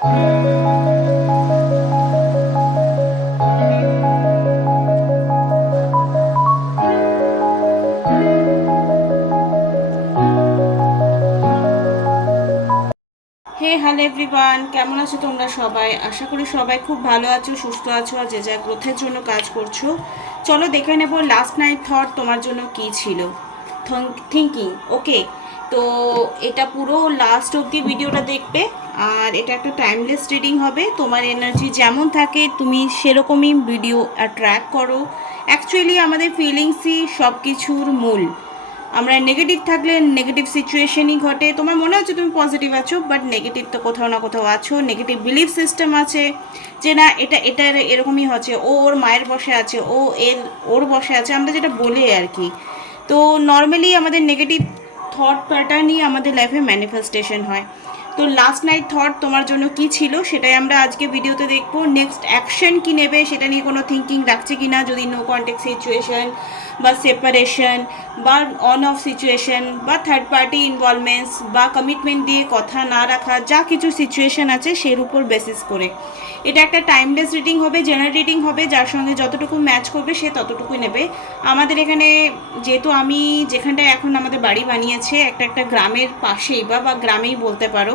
হে hello everyone, কেমন আছো তোমরা সবাই? আশা করি সবাই খুব ভালো আছো, সুস্থ আছো আর যে যা গ্রোথের জন্য কাজ করছো। চলো দেখে নেব লাস্ট নাইট থট তোমার জন্য কি ছিল। থিঙ্কিং ওকে। তো এটা পুরো লাস্ট অবধি ভিডিওটা দেখবে, আর এটা একটা টাইমলেস রিডিং হবে। তোমার এনার্জি যেমন থাকে তুমি সেরকমই ভিডিও অ্যাট্রাক্ট করো। অ্যাকচুয়ালি আমাদের ফিলিংসই সব কিছুর মূল। আমরা নেগেটিভ থাকলে নেগেটিভ সিচুয়েশনই ঘটে। তোমার মনে হচ্ছে তুমি পজিটিভ আছো, বাট নেগেটিভ তো কোথাও না কোথাও আছো। নেগেটিভ বিলিফ সিস্টেম আছে যে না এটা এরকমই হচ্ছে, ও ওর মায়ের বসে আছে, ও ওর বসে আছে, আমরা যেটা বলি আর কি। তো নর্মালি আমাদের নেগেটিভ থট প্যাটার্নই আমাদের লাইফে ম্যানিফেস্টেশন হয়। তো লাস্ট নাইট থট তোমার জন্য কি ছিল সেটাই আমরা আজকে ভিডিওতে দেখবো। নেক্সট অ্যাকশন কি নেবে সেটা নিয়ে কোনো থিঙ্কিং রাখছে কি না, যদি নো কন্ট্যাক্ট সিচুয়েশন বা সেপারেশন বা অন অফ সিচুয়েশন বা থার্ড পার্টি ইনভলভমেন্টস বা কমিটমেন্ট দিয়ে কথা না রাখা, যা কিছু সিচুয়েশন আছে সের উপর বেসিস করে এটা একটা টাইমলেস রিডিং হবে, জেনারেল রিডিং হবে। যার সঙ্গে যতটুকু ম্যাচ করবে সে ততটুকুই নেবে। আমাদের এখানে যেহেতু আমি যেখানটায় এখন আমাদের বাড়ি বানিয়েছে একটা গ্রামের পাশেই বা গ্রামেই বলতে পারো,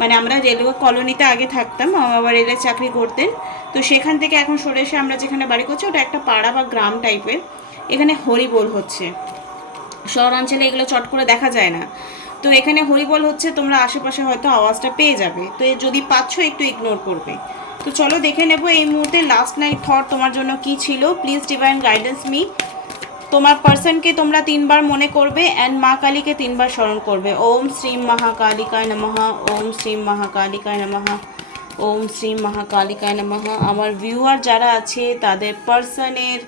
মানে আমরা রেলওয়ে কলোনিতে আগে থাকতাম, বাবা রেলের চাকরি করতেন। তো সেখান থেকে এখন সরে এসে আমরা যেখানে বাড়ি করছি ওটা একটা পাড়া বা গ্রাম টাইপের। এখানে হরিবোল হচ্ছে, শহরাঞ্চলে এগুলো চট করে দেখা যায় না। তো এখানে হরিবোল হচ্ছে, তোমরা আশেপাশে হয়তো আওয়াজটা পেয়ে যাবে, তো যদি পাচ্ছ একটু ইগনোর করবে। তো চলো দেখে নেবো এই মুহূর্তে লাস্ট নাইট থট তোমার জন্য কি ছিল। Please divine guidance me. তোমার পার্সনকে তোমরা 3বার মনে করবে অ্যান্ড মা কালীকে 3বার স্মরণ করবে। ওম শ্রীম মহাকালিকায় নমঃ, ওম শ্রীম মহাকালিকায় নমঃ, ওম শ্রীম মহাকালিকায় নমঃ। আমার ভিউয়ার যারা আছে তাদের পার্সনের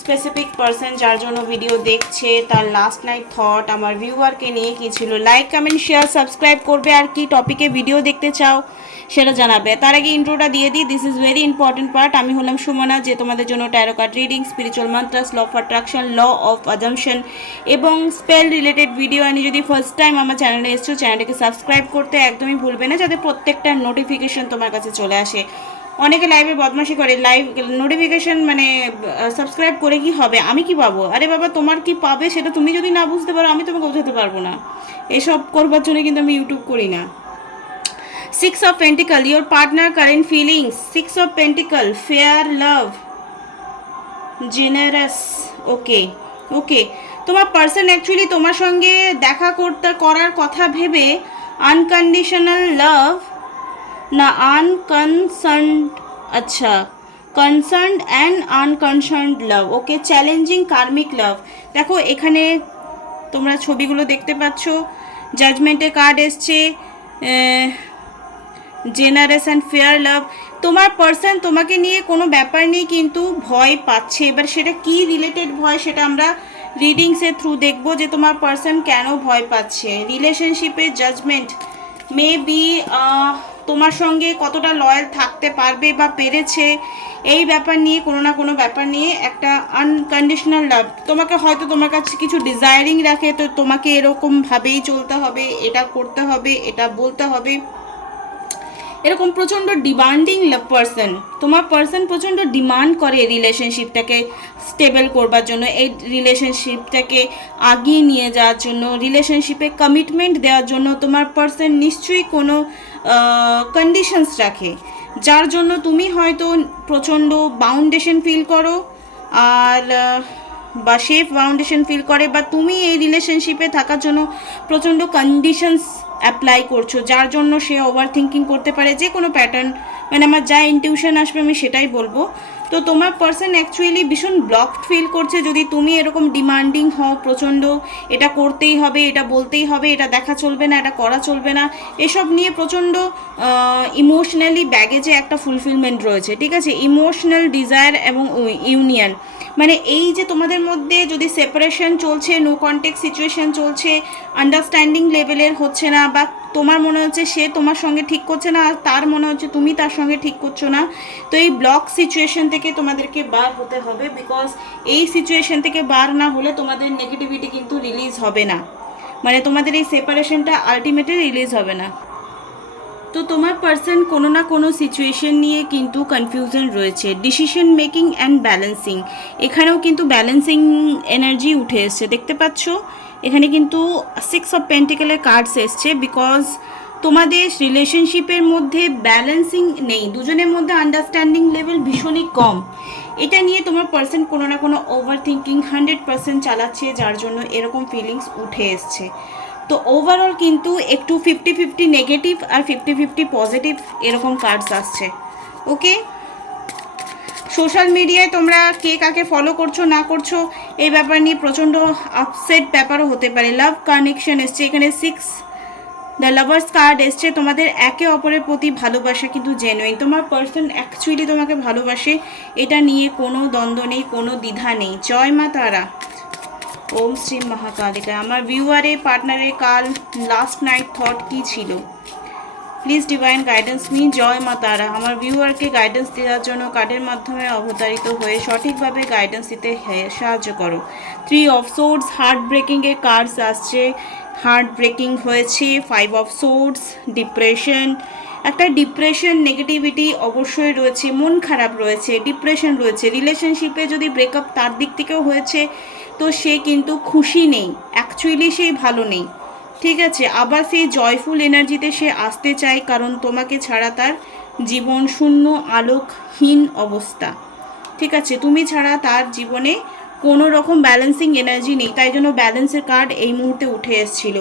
স্পেসিফিক পার্সন যার জন্য ভিডিও দেখছে তার লাস্ট নাইট থট আমার ভিউয়ারকে নিয়ে কী ছিল, লাইক কমেন্ট শেয়ার সাবস্ক্রাইব করবে, আর কি টপিকে ভিডিও দেখতে চাও সেটা জানাবে। তার আগে ইন্ট্রোটা দিয়ে দিই, this is very important part. আমি হলাম সুমনা, যে তোমাদের জন্য tarot card reading, spiritual mantras, law of attraction, law of assumption এবং স্পেল রিলেটেড ভিডিও আনি। যদি ফার্স্ট টাইম আমার চ্যানেলে এসছো, চ্যানেলটাকে সাবস্ক্রাইব করতে একদমই ভুলবে না, যাতে প্রত্যেকটা নোটিফিকেশন তোমার কাছে চলে আসে। অনেকে লাইভে বদমাশি করে, লাইভ নোটিফিকেশন মানে সাবস্ক্রাইব করে কি হবে, আমি কি পাবো? আরে বাবা, তোমার কি পাবে সেটা তুমি যদি না বুঝতে পারো আমি তোমাকে বোঝাতে পারবো না। এসব করবার জন্য কিন্তু আমি ইউটিউব করি না। 6 of Pentacle, your partner current feelings. 6 of Pentacle, fair love, generous. ওকে ওকে, তোমার পার্সন অ্যাকচুয়ালি তোমার সঙ্গে দেখা করার কথা ভেবে আনকন্ডিশনাল লাভ না আনকনসার্নড, আচ্ছা concerned and unconcerned love. Okay, challenging karmic love. দেখো এখানে তোমরা ছবিগুলো দেখতে পাচ্ছ, জাজমেন্টের কার্ড এসছে, জেনারেস অ্যান্ড ফেয়ার লাভ। তোমার পার্সন তোমাকে নিয়ে কোনো ব্যাপার নেই কিন্তু ভয় পাচ্ছে। এবার সেটা কি রিলেটেড ভয় সেটা আমরা রিডিংসের থ্রু দেখবো, যে তোমার পার্সন কেন ভয় পাচ্ছে। রিলেশনশিপে জাজমেন্ট, মেবি তোমার সঙ্গে কতটা লয়াল থাকতে পারবে বা পেরেছে এই ব্যাপার নিয়ে, কোনো না কোনো ব্যাপার নিয়ে একটা আনকন্ডিশনাল লাভ। তোমাকে হয়তো তোমার কাছে কিছু ডিজায়ারিং রাখে, তো তোমাকে এরকমভাবেই চলতে হবে, এটা করতে হবে, এটা বলতে হবে, এরকম প্রচণ্ড ডিমান্ডিং পার্সন। তোমার পার্সন প্রচণ্ড ডিমান্ড করে রিলেশনশিপটাকে স্টেবল করবার জন্য, এই রিলেশনশিপটাকে আগিয়ে নিয়ে যাওয়ার জন্য, রিলেশনশিপে কমিটমেন্ট দেওয়ার জন্য তোমার পার্সন নিশ্চয়ই কোনো কন্ডিশনস রাখে, যার জন্য তুমি হয়তো প্রচণ্ড বাউন্ডেশন ফিল করো, আর বা সেফ বাউন্ডেশন ফিল করে, বা তুমি এই রিলেশনশিপে থাকার জন্য প্রচণ্ড কন্ডিশনস অ্যাপ্লাই করছো, যার জন্য সে ওভার থিঙ্কিং করতে পারে যে কোনো প্যাটার্ন। মানে আমার যা ইনটিউশন আসবে আমি সেটাই বলবো। তো তোমার পার্সন অ্যাকচুয়ালি ভীষণ ব্লকড ফিল করছে যদি তুমি এরকম ডিমান্ডিং হও, প্রচণ্ড এটা করতেই হবে, এটা বলতেই হবে, এটা দেখা চলবে না, এটা করা চলবে না, এসব নিয়ে প্রচণ্ড ইমোশনালি ব্যাগেজে একটা ফুলফিলমেন্ট রয়েছে, ঠিক আছে। ইমোশনাল ডিজায়ার এবং ইউনিয়ন, মানে এই যে তোমাদের মধ্যে যদি সেপারেশন চলছে, নো কন্ট্যাক্ট সিচুয়েশন চলছে, আন্ডারস্ট্যান্ডিং লেভেলের হচ্ছে না, বা তোমার মনে হচ্ছে সে তোমার সঙ্গে ঠিক করছে না আর তার মনে হচ্ছে তুমি তার সঙ্গে ঠিক করছো না, তো এই ব্লক সিচুয়েশন থেকে তোমাদেরকে বার হতে হবে। বিকজ এই সিচুয়েশন থেকে বার না হলে তোমাদের নেগেটিভিটি কিন্তু রিলিজ হবে না, মানে তোমাদের এই সেপারেশনটা আলটিমেটলি রিলিজ হবে না। তো তোমার পার্সন কোনো না কোনো সিচুয়েশন নিয়ে কিন্তু কনফিউশন রয়েছে। ডিসিশন মেকিং অ্যান্ড ব্যালেন্সিং, এখানেও কিন্তু ব্যালেন্সিং এনার্জি উঠে এসছে, দেখতে পাচ্ছ এখানে কিন্তু 6 অফ পেন্টিকেলের কার্ডস এসছে। বিকজ তোমাদের রিলেশনশিপের মধ্যে ব্যালেন্সিং নেই, দুজনের মধ্যে আন্ডারস্ট্যান্ডিং লেভেল ভীষণই কম। এটা নিয়ে তোমার পার্সন কোনো না কোনো ওভার থিঙ্কিং 100% চালাচ্ছে, যার জন্য এরকম ফিলিংস উঠে এসছে। তো ওভারঅল কিন্তু একটু 50-50 নেগেটিভ আর 50-50 পজিটিভ এরকম কার্ডস আসছে। ওকে, সোশ্যাল মিডিয়ায় তোমরা কে কাকে ফলো করছো না করছো এই ব্যাপার নিয়ে প্রচণ্ড আপসেট ব্যাপারও হতে পারে। লাভ কানেকশন এসছে এখানে, 6 দ্য লাভার্স কার্ড এসছে। তোমাদের একে অপরের প্রতি ভালোবাসা কিন্তু জেনুইন, তোমার পার্সন অ্যাকচুয়ালি তোমাকে ভালোবাসে, এটা নিয়ে কোনো দ্বন্দ্ব নেই, কোনো দ্বিধা নেই। জয় মা তারা, ওম শ্রী মহাকালিকা। আমার ভিউয়ারে পার্টনারে কাল লাস্ট নাইট থট কি ছিল, প্লিজ ডিভাইন গাইডেন্স মি। জয় মা তারা, আমার ভিউয়ারকে গাইডেন্স দেওয়ার জন্য কার্ডের মাধ্যমে অবতারিত হয়ে সঠিকভাবে গাইডেন্স দিতে সাহায্য করো। 3 অফ সোর্ডস, হার্ট ব্রেকিংয়ের কার্ডস আসছে, হার্ট ব্রেকিং হয়েছে। 5 অফ সোর্ডস, ডিপ্রেশন, একটা ডিপ্রেশন নেগেটিভিটি অবশ্যই রয়েছে, মন খারাপ রয়েছে, ডিপ্রেশন রয়েছে। রিলেশনশিপে যদি ব্রেকআপ তার দিক থেকেও হয়েছে তো সে কিন্তু খুশি নেই, অ্যাকচুয়ালি সে ভালো নেই, ঠিক আছে। আবার সেই জয়ফুল এনার্জিতে সে আসতে চায়, কারণ তোমাকে ছাড়া তার জীবন শূন্য আলোকহীন অবস্থা, ঠিক আছে। তুমি ছাড়া তার জীবনে কোনো রকম ব্যালেন্সিং এনার্জি নেই, তাই জন্য ব্যালেন্সের কার্ড এই মুহূর্তে উঠে এসেছিল।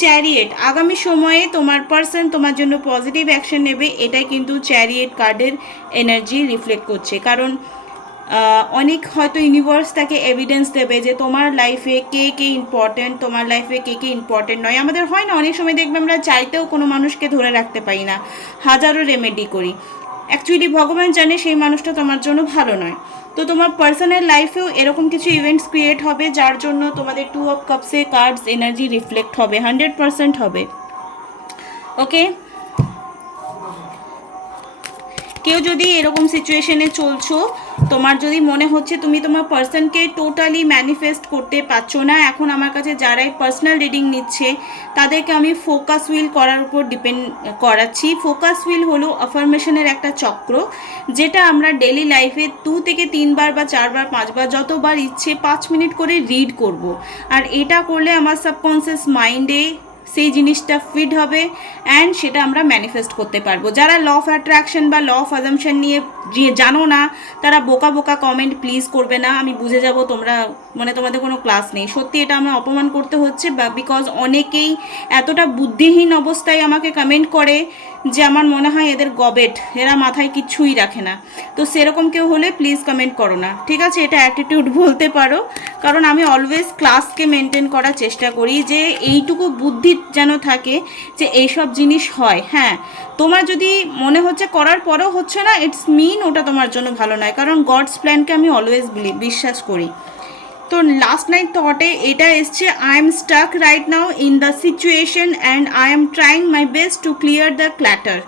চ্যারিয়েট, আগামী সময়ে তোমার পার্সন তোমার জন্য পজিটিভ অ্যাকশন নেবে, এটাই কিন্তু চ্যারিয়েট কার্ডের এনার্জি রিফ্লেক্ট করছে। কারণ অনেক হয়তো ইউনিভার্স তাকে এভিডেন্স দেবে যে তোমার লাইফে কে কে ইম্পর্ট্যান্ট, তোমার লাইফে কে কে ইম্পর্ট্যান্ট নয়। আমাদের হয় না অনেক সময় দেখবে আমরা চাইতেও কোনো মানুষকে ধরে রাখতে পারি না, হাজারো রেমেডি করি, অ্যাকচুয়ালি ভগবান জানে সেই মানুষটা তোমার জন্য ভালো নয়। তো তোমার পার্সোনাল লাইফেও এরকম কিছু ইভেন্টস ক্রিয়েট হবে, যার জন্য তোমাদের 2 of Kapse cards energy reflect হবে, 100% হবে। ওকে, কেউ যদি এরকম সিচুয়েশনে চলছো, তোমার যদি মনে হচ্ছে তুমি তোমার পার্সনকে টোটালি ম্যানিফেস্ট করতে পারছো না, এখন আমার কাছে যারাই পার্সোনাল রিডিং নিচ্ছে তাদেরকে আমি ফোকাস হুইল করার উপর ডিপেন্ড করাচ্ছি। ফোকাস হুইল হলো অ্যাফার্মেশনের একটা চক্র, যেটা আমরা ডেলি লাইফে 2 থেকে 3 বার বা 4 বার 5 বার যতবার ইচ্ছে 5 মিনিট করে রিড করব। আর এটা করলে আমার সাবকনসিয়াস মাইন্ডে সেই জিনিসটা ফিড হবে অ্যান্ড সেটা আমরা ম্যানিফেস্ট করতে পারবো। যারা ল অফ অ্যাট্রাকশন বা ল অফ অ্যাজাম্পশন নিয়ে জানো না তারা বোকা বোকা কমেন্ট প্লিজ করবে না, আমি বুঝে যাব তোমরা মানে তোমাদের কোনো ক্লাস নেই। সত্যি এটা আমার অপমান করতে হচ্ছে, বা বিকজ অনেকেই এতটা বুদ্ধিহীন অবস্থায় আমাকে কমেন্ট করে যে আমার মনে হয় এদের গবেট, এরা মাথায় কিচ্ছুই রাখে না। তো সেরকম কেউ হলে প্লিজ কমেন্ট করো না, ঠিক আছে। এটা অ্যাটিটিউড বলতে পারো, কারণ আমি অলওয়েজ ক্লাসকে মেনটেন করার চেষ্টা করি যে এইটুকু বুদ্ধি যেন থাকে যে এইসব জিনিস হয়। হ্যাঁ, তোমার যদি মনে হচ্ছে করার পরেও হচ্ছে না, ইটস মিন ওটা তোমার জন্য ভালো নয়, কারণ গডস প্ল্যানকে আমি অলওয়েজ বিশ্বাস করি। তো লাস্ট নাইট থটে এটা এসছে, I am stuck right now in the situation and I am trying my best to clear the clutter.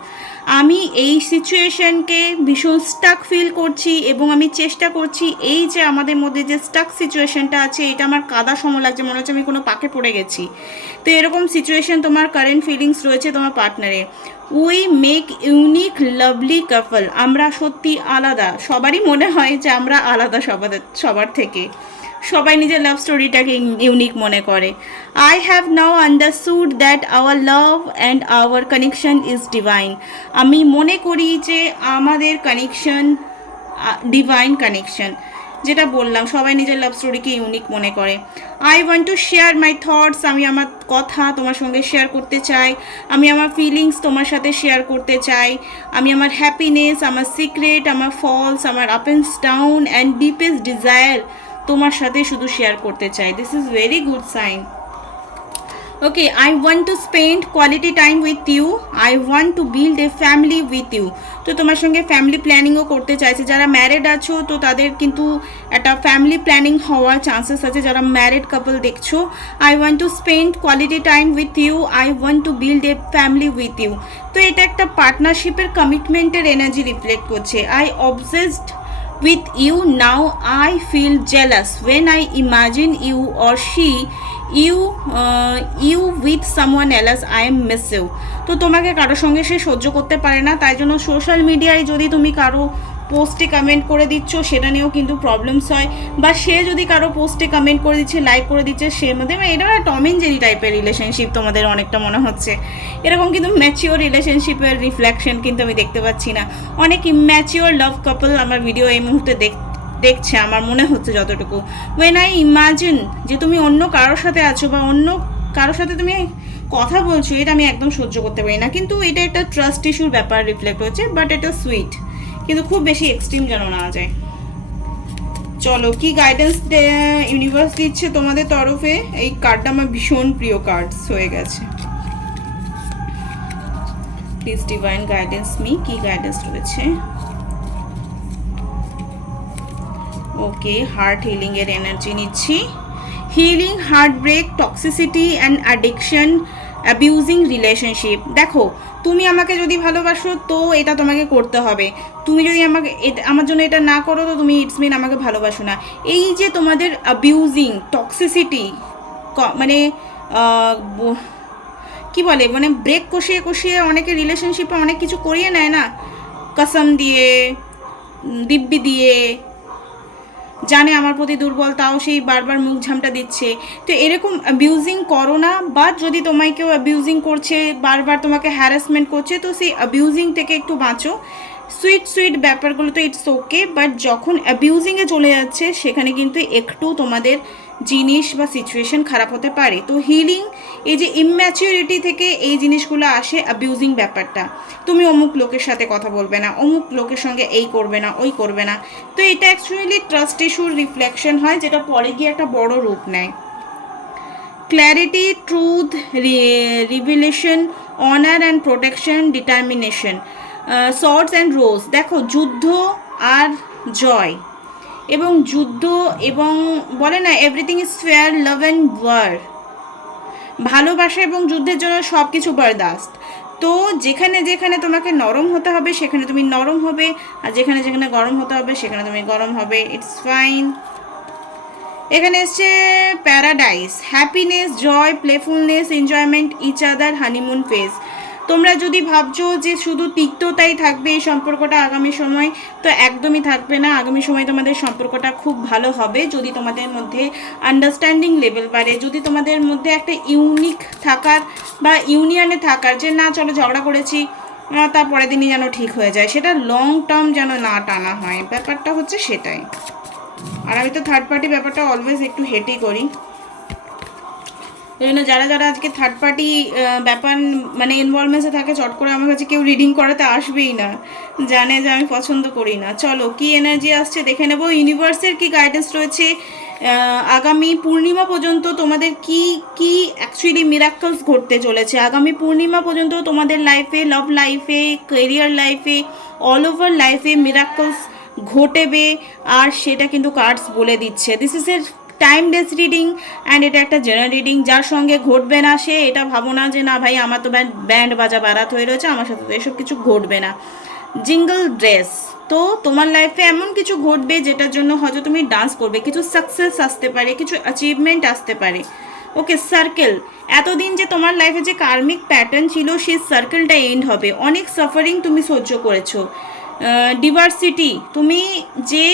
আমি এই সিচুয়েশনকে ভীষণ স্টাক ফিল করছি এবং আমি চেষ্টা করছি এই যে আমাদের মধ্যে যে স্টাক সিচুয়েশনটা আছে এটা আমার কাদা সম লাগছে, মনে হচ্ছে আমি কোনো পাকে পড়ে গেছি। তো এরকম সিচুয়েশন তোমার কারেন্ট ফিলিংস রয়েছে তোমার পার্টনারে। উই মেক ইউনিক লাভলি কাপল, আমরা সত্যি আলাদা, সবারই মনে হয় যে আমরা আলাদা সবার থেকে, সবাই নিজের লাভ স্টোরিটাকে ইউনিক মনে করে। I have now understood that our love and our connection is divine. আমি মনে করি যে আমাদের কানেকশন ডিভাইন কানেকশন, যেটা বললাম সবাই নিজের লাভ স্টোরিকে ইউনিক মনে করে। I want to share my thoughts, আমি আমার কথা তোমার সঙ্গে শেয়ার করতে চাই, আমি আমার ফিলিংস তোমার সাথে শেয়ার করতে চাই, আমি আমার হ্যাপিনেস, আমার সিক্রেট, আমার ফলস, আমার up and down and deepest desire তোমার সাথে শুধু শেয়ার করতে চাই। This is very good sign. Okay, I want to spend quality time with you, I want to build a family with you. তো তোমার সঙ্গে ফ্যামিলি প্ল্যানিংও করতে চাইছে। যারা ম্যারিড আছো তো তাদের কিন্তু একটা ফ্যামিলি প্ল্যানিং হওয়ার চান্সেস আছে, যারা ম্যারিড কাপল দেখছো। I want to spend quality time with you, I want to build a family with you. তো এটা একটা পার্টনারশিপের কমিটমেন্টের এনার্জি রিফ্লেক্ট করছে। I obsessed with you. Now I feel jealous when I imagine you or she you with someone else. I miss you. তো তোমাকে কারোর সঙ্গে সে সহ্য করতে পারে না, তাই জন্য সোশ্যাল মিডিয়ায় যদি তুমি কারো পোস্টে কমেন্ট করে দিচ্ছ সেটা নিয়েও কিন্তু প্রবলেমস হয়, বা সে যদি কারো পোস্টে কমেন্ট করে দিচ্ছে, লাইক করে দিচ্ছে, সে মধ্যে এটা একটা টম এন্ড জেরি টাইপের রিলেশনশিপ তোমাদের অনেকটা মনে হচ্ছে। এরকম কিন্তু ম্যাচিওর রিলেশনশিপের রিফ্লেকশন কিন্তু আমি দেখতে পাচ্ছি না। অনেক ইম্যাচিওর লাভ কাপল আমার ভিডিও এই মুহূর্তে দেখছে আমার মনে হচ্ছে যতটুকু। ওয়েন আই ইমাজিন যে তুমি অন্য কারোর সাথে আছো বা অন্য কারোর সাথে তুমি কথা বলছো, এটা আমি একদম সহ্য করতে পারি না। কিন্তু এটা একটা ট্রাস্ট ইস্যুর ব্যাপার রিফ্লেক্ট হচ্ছে, বাট এটা সুইট, কিন্তু খুব বেশি এক্সট্রিম যেন না যায়। চলো কি গাইডেন্স ইউনিভার্স দিচ্ছে তোমাদের তরফে। এই কার্ডটা আমার ভীষণ প্রিয় কার্ডস হয়ে গেছে। প্লিজ ডিভাইন গাইডেন্স মি, কি গাইডেন্স রয়েছে। ওকে, হার্ট হিলিং এর এনার্জি নিচ্ছি। Healing heart break, toxicity and addiction, abusing relationship. দেখো তুমি আমাকে যদি ভালোবাসো তো এটা তোমাকে করতে হবে, তুমি যদি আমাকে আমার জন্য এটা না করো তো তুমি ইটস মিন আমাকে ভালোবাসো না। এই যে তোমাদের অ্যাবিউজিং টক্সিসিটি, মানে কি বলে, মানে ব্রেক কষিয়ে কষিয়ে অনেকে রিলেশনশিপে অনেক কিছু করিয়ে নেয় না, কসম দিয়ে, দিব্যি দিয়ে, জানে আমার প্রতি দুর্বল তাও সেই বারবার মুখ ঝামটা দিচ্ছে। তো এরকম অ্যাবিউজিং করো না, বা যদি তোমায় কেউ অ্যাবিউজিং করছে, বারবার তোমাকে হ্যারাসমেন্ট করছে, তো সেই অ্যাবিউজিং থেকে একটু বাঁচো। সুইট সুইট ব্যাপারগুলো তো ইটস ওকে, বাট যখন অ্যাবিউজিংয়ে চলে যাচ্ছে সেখানে কিন্তু একটু তোমাদের জিনিস বা সিচুয়েশন খারাপ হতে পারে। তো হিলিং, এই যে ইম্যাচিউরিটি থেকে এই জিনিসগুলো আসে, অ্যাবিউজিং ব্যাপারটা, তুমি অমুক লোকের সাথে কথা বলবে না, অমুক লোকের সঙ্গে এই করবে না, ওই করবে না। তো এটা অ্যাকচুয়ালি ট্রাস্ট ইস্যুর রিফ্লেকশন হয়, যেটা পরে গিয়ে একটা বড় রূপ নেয়। Clarity, truth, revelation, honour and protection, determination, swords and rose. দেখো যুদ্ধ আর জয়, এবং যুদ্ধ এবং বলে না everything is fair, love and war, ভালোবাসা এবং যুদ্ধের জন্য সব কিছু বরদাস্ত। তো যেখানে যেখানে তোমাকে নরম হতে হবে সেখানে তুমি নরম হবে, আর যেখানে যেখানে গরম হতে হবে সেখানে তুমি গরম হবে, ইটস ফাইন। এখানে এসছে paradise, happiness, joy, playfulness, enjoyment, each other, honeymoon phase. তোমরা যদি ভাবছো যে শুধু তিক্ততাই থাকবে এই সম্পর্কটা আগামী সময়, তো একদমই থাকবে না। আগামী সময় তোমাদের সম্পর্কটা খুব ভালো হবে যদি তোমাদের মধ্যে আন্ডারস্ট্যান্ডিং লেভেল বাড়ে, যদি তোমাদের মধ্যে একটা ইউনিক থাকার বা ইউনিয়নে থাকার, যে না চলো ঝগড়া করেছি তার পরের দিনই যেন ঠিক হয়ে যায়, সেটা লং টার্ম যেন না টানা হয়, ব্যাপারটা হচ্ছে সেটাই। আর আমি তো থার্ড পার্টি ব্যাপারটা অলওয়েজ একটু হেটই করি, এই জন্য যারা যারা আজকে থার্ড পার্টি ব্যাপার মানে ইনভলভমেন্টসে থাকে, চট করে আমার কাছে কেউ রিডিং করাতে আসবেই না, জানে যে আমি পছন্দ করি না। চলো কি এনার্জি আসছে দেখে নেব। ইউনিভার্সের কি গাইডেন্স রয়েছে আগামী পূর্ণিমা পর্যন্ত, তোমাদের কি কি অ্যাকচুয়ালি মিরাকলস ঘটতে চলেছে আগামী পূর্ণিমা পর্যন্ত তোমাদের লাইফে, লাভ লাইফে, ক্যারিয়ার লাইফে, অল ওভার লাইফে মিরাকলস ঘটেবে, আর সেটা কিন্তু কার্ডস বলে দিচ্ছে। This is a timeless reading and এটা একটা জেনারেল রিডিং। যার সঙ্গে ঘটবে না সে এটা ভাবো না যে না ভাই আমার তো ব্যান্ড বাজা বারাত হয়ে রয়েছে, আমার সাথে তো এসব কিছু ঘটবে না। জিঙ্গল ড্রেস, তো তোমার লাইফে এমন কিছু ঘটবে যেটার জন্য হয়তো তুমি ডান্স করবে, কিছু সাকসেস আসতে পারে, কিছু অ্যাচিভমেন্ট আসতে পারে। ওকে, সার্কেল, এতদিন যে তোমার লাইফে যে কার্মিক প্যাটার্ন ছিল সেই সার্কেলটা এন্ড হবে। অনেক সাফারিং তুমি সহ্য করেছো। ডিভার্সিটি, তুমি যে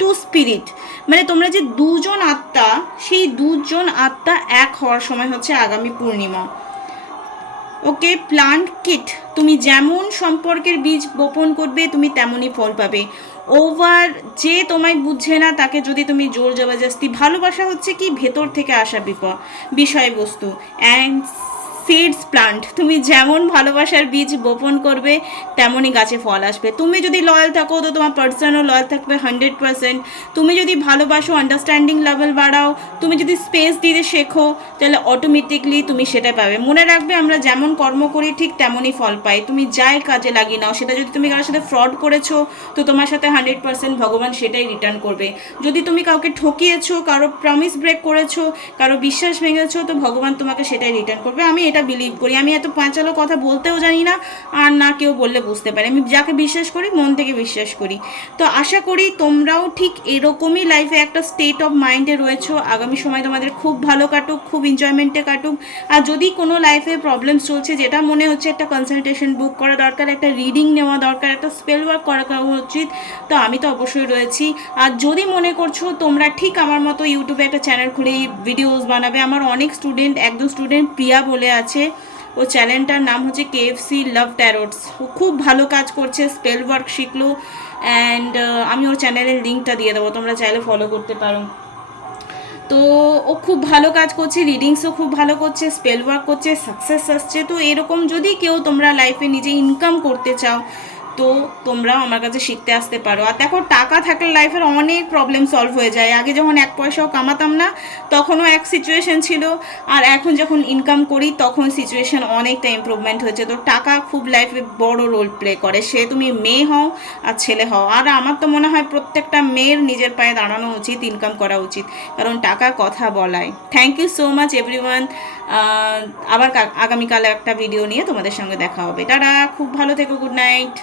টু স্পিরিট, মানে তোমরা যে দুজন আত্মা, সেই দুজন আত্মা এক হওয়ার সময় হচ্ছে আগামী পূর্ণিমা। ওকে, প্লান্ট কিট, তুমি যেমন সম্পর্কের বীজ বপন করবে তুমি তেমনই ফল পাবে। ওভার যে তোমায় বুঝছে না তাকে যদি তুমি জোর জবরদস্তি, ভালোবাসা হচ্ছে কি ভেতর থেকে আসা বিষয়বস্তু। অ্যান্ড সিডস প্লান্ট, তুমি যেমন ভালোবাসার বীজ বপন করবে তেমনই গাছে ফল আসবে। তুমি যদি লয়াল থাকো তো তোমার পার্সনও লয়াল থাকবে 100%। তুমি যদি ভালোবাসো, আন্ডারস্ট্যান্ডিং লেভেল বাড়াও, তুমি যদি স্পেস দিতে শেখো, তাহলে অটোমেটিকলি তুমি সেটা পাবে। মনে রাখবে আমরা যেমন কর্ম করি ঠিক তেমনই ফল পাই। তুমি যাই কাজে লাগিয়ে নাও, সেটা যদি তুমি কারোর সাথে ফ্রড করেছো তো তোমার সাথে 100% ভগবান সেটাই রিটার্ন করবে। যদি তুমি কাউকে ঠকিয়েছো, কারো প্রমিস ব্রেক করেছো, কারো বিশ্বাস ভেঙেছো, তো ভগবান তোমাকে সেটাই রিটার্ন করবে। আমি এটা বিলিভ করি। আমি এত পাঁচালো কথা বলতেও জানি না, আর না কেউ বললে বুঝতে পারে। আমি যাকে বিশ্বাস করি মন থেকে বিশ্বাস করি। তো আশা করি তোমরাও ঠিক এরকমই লাইফে একটা স্টেট অফ মাইন্ডে রয়েছো। আগামী সময় তোমাদের খুব ভালো কাটুক, খুব এনজয়মেন্টে কাটুক। আর যদি কোনো লাইফে প্রবলেমস চলছে, যেটা মনে হচ্ছে একটা কনসালটেশন বুক করা দরকার, একটা রিডিং নেওয়া দরকার, একটা স্পেল ওয়ার্ক করা উচিত, তো আমি তো অবশ্যই রয়েছি। আর যদি মনে করছো তোমরা ঠিক আমার মতো ইউটিউবে একটা চ্যানেল খুলে ভিডিওস বানাবে, আমার অনেক স্টুডেন্ট, একজন স্টুডেন্ট প্রিয়া বলে আছে, ও চ্যানেলটার নাম হচ্ছে কেএফসি লাভ ট্যারোটস। ও খুব ভালো কাজ করছে, স্পেল ওয়ার্ক শিখলো। অ্যান্ড আমি ওর চ্যানেলের লিঙ্কটা দিয়ে দেবো, তোমরা চাইলে ফলো করতে পারো। তো ও খুব ভালো কাজ করছে, রিডিংসও খুব ভালো করছে, স্পেল ওয়ার্ক করছে, সাকসেস আসছে। তো এরকম যদি কেউ তোমরা লাইফে নিজে ইনকাম করতে চাও, তো তোমরাও আমার কাছে শিখতে আসতে পারো। আর দেখো, টাকা থাকলে লাইফের অনেক প্রবলেম সলভ হয়ে যায়। আগে যখন এক পয়সাও কামাতাম না, তখনও এক সিচুয়েশন ছিল, আর এখন যখন ইনকাম করি তখন সিচুয়েশন অনেকটা ইমপ্রুভমেন্ট হয়েছে। তো টাকা খুব লাইফে বড় রোল প্লে করে, সে তুমি মেয়ে হও আর ছেলে হও। আর আমার তো মনে হয় প্রত্যেকটা মেয়ের নিজের পায়ে দাঁড়ানো উচিত, ইনকাম করা উচিত, কারণ টাকা কথা বলায়। Thank you so much everyone. আবার আগামীকাল একটা ভিডিও নিয়ে তোমাদের সঙ্গে দেখা হবে। টাটা, খুব ভালো থেকো, গুড নাইট।